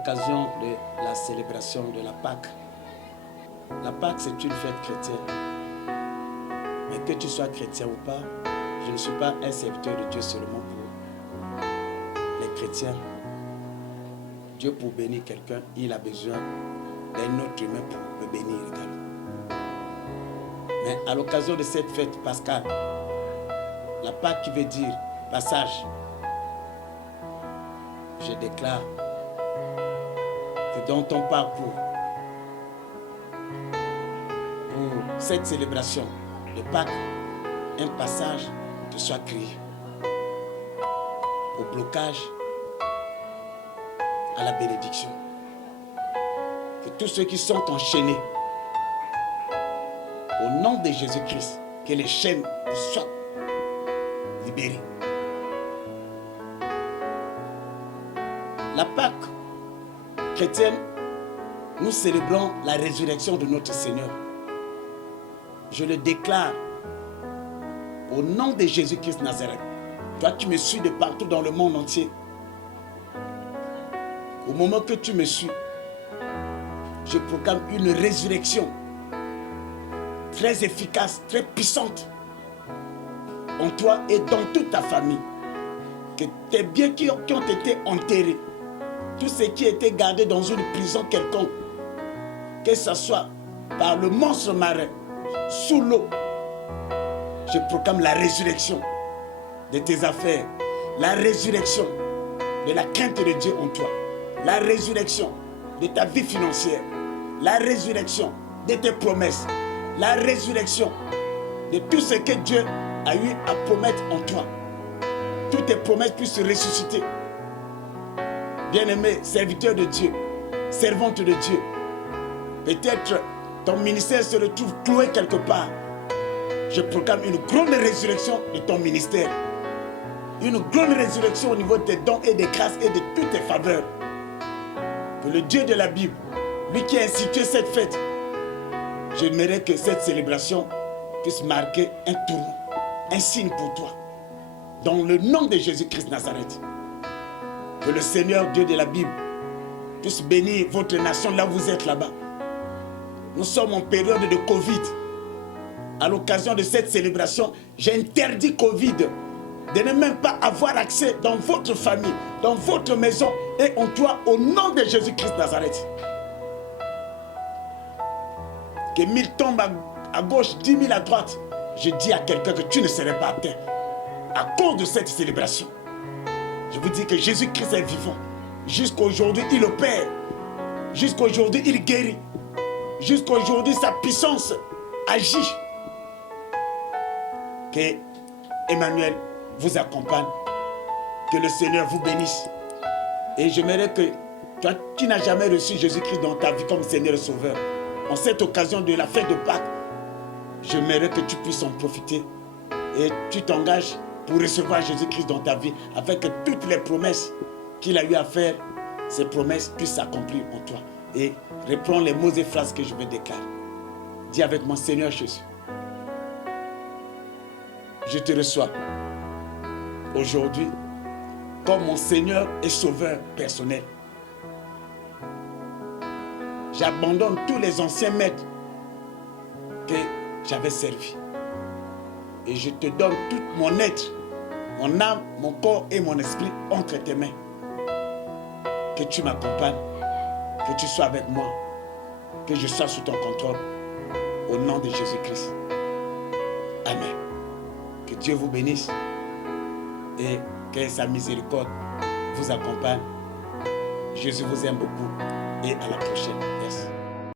l'occasion de la célébration de la Pâque. La Pâque, c'est une fête chrétienne. Mais que tu sois chrétien ou pas, je ne suis pas un serviteur de Dieu seulement pour les chrétiens. Dieu, pour bénir quelqu'un, il a besoin d'un autre humain pour le bénir également. Mais à l'occasion de cette fête pascale, la Pâque qui veut dire passage, je déclare que dans ton parcours, pour cette célébration de Pâques, un passage te soit créé. Au blocage, à la bénédiction. Que tous ceux qui sont enchaînés, au nom de Jésus-Christ, que les chaînes soient libérées. La Pâque chrétienne, nous célébrons la résurrection de notre Seigneur. Je le déclare au nom de Jésus-Christ Nazareth. Toi qui me suis de partout dans le monde entier, au moment que tu me suis, je proclame une résurrection très efficace, très puissante en toi et dans toute ta famille. Que tes biens qui ont été enterrés, tout ce qui était gardé dans une prison quelconque, que ce soit par le monstre marin, sous l'eau, je proclame la résurrection de tes affaires, la résurrection de la crainte de Dieu en toi, la résurrection de ta vie financière, la résurrection de tes promesses, la résurrection de tout ce que Dieu a eu à promettre en toi. Toutes tes promesses puissent se ressusciter. Bien-aimé, serviteur de Dieu, servante de Dieu, peut-être ton ministère se retrouve cloué quelque part. Je proclame une grande résurrection de ton ministère. Une grande résurrection au niveau de tes dons et des grâces et de toutes tes faveurs. Que le Dieu de la Bible, lui qui a institué cette fête, j'aimerais que cette célébration puisse marquer un tournant, un signe pour toi. Dans le nom de Jésus-Christ Nazareth. Que le Seigneur Dieu de la Bible puisse bénir votre nation là où vous êtes là-bas. Nous sommes en période de Covid. À l'occasion de cette célébration, j'interdis Covid de ne même pas avoir accès dans votre famille, dans votre maison et en toi au nom de Jésus-Christ Nazareth. Que 1000 tombent à gauche, 10 000 à droite. Je dis à quelqu'un que tu ne serais pas atteint à cause de cette célébration. Je vous dis que Jésus-Christ est vivant. Jusqu'à aujourd'hui, il opère. Jusqu'à aujourd'hui, il guérit. Jusqu'à aujourd'hui, sa puissance agit. Que Emmanuel vous accompagne. Que le Seigneur vous bénisse. Et j'aimerais que toi qui n'as jamais reçu Jésus-Christ dans ta vie comme Seigneur et Sauveur, en cette occasion de la fête de Pâques, j'aimerais que tu puisses en profiter et tu t'engages pour recevoir Jésus-Christ dans ta vie, afin que toutes les promesses qu'il a eu à faire, ces promesses puissent s'accomplir en toi. Et reprends les mots et phrases que je vais déclarer. Dis avec moi, Seigneur Jésus, je te reçois aujourd'hui comme mon Seigneur et Sauveur personnel. J'abandonne tous les anciens maîtres que j'avais servis. Et je te donne tout mon être, mon âme, mon corps et mon esprit entre tes mains. Que tu m'accompagnes, que tu sois avec moi, que je sois sous ton contrôle. Au nom de Jésus-Christ. Amen. Que Dieu vous bénisse et que sa miséricorde vous accompagne. Jésus vous aime beaucoup et à la prochaine. Yes.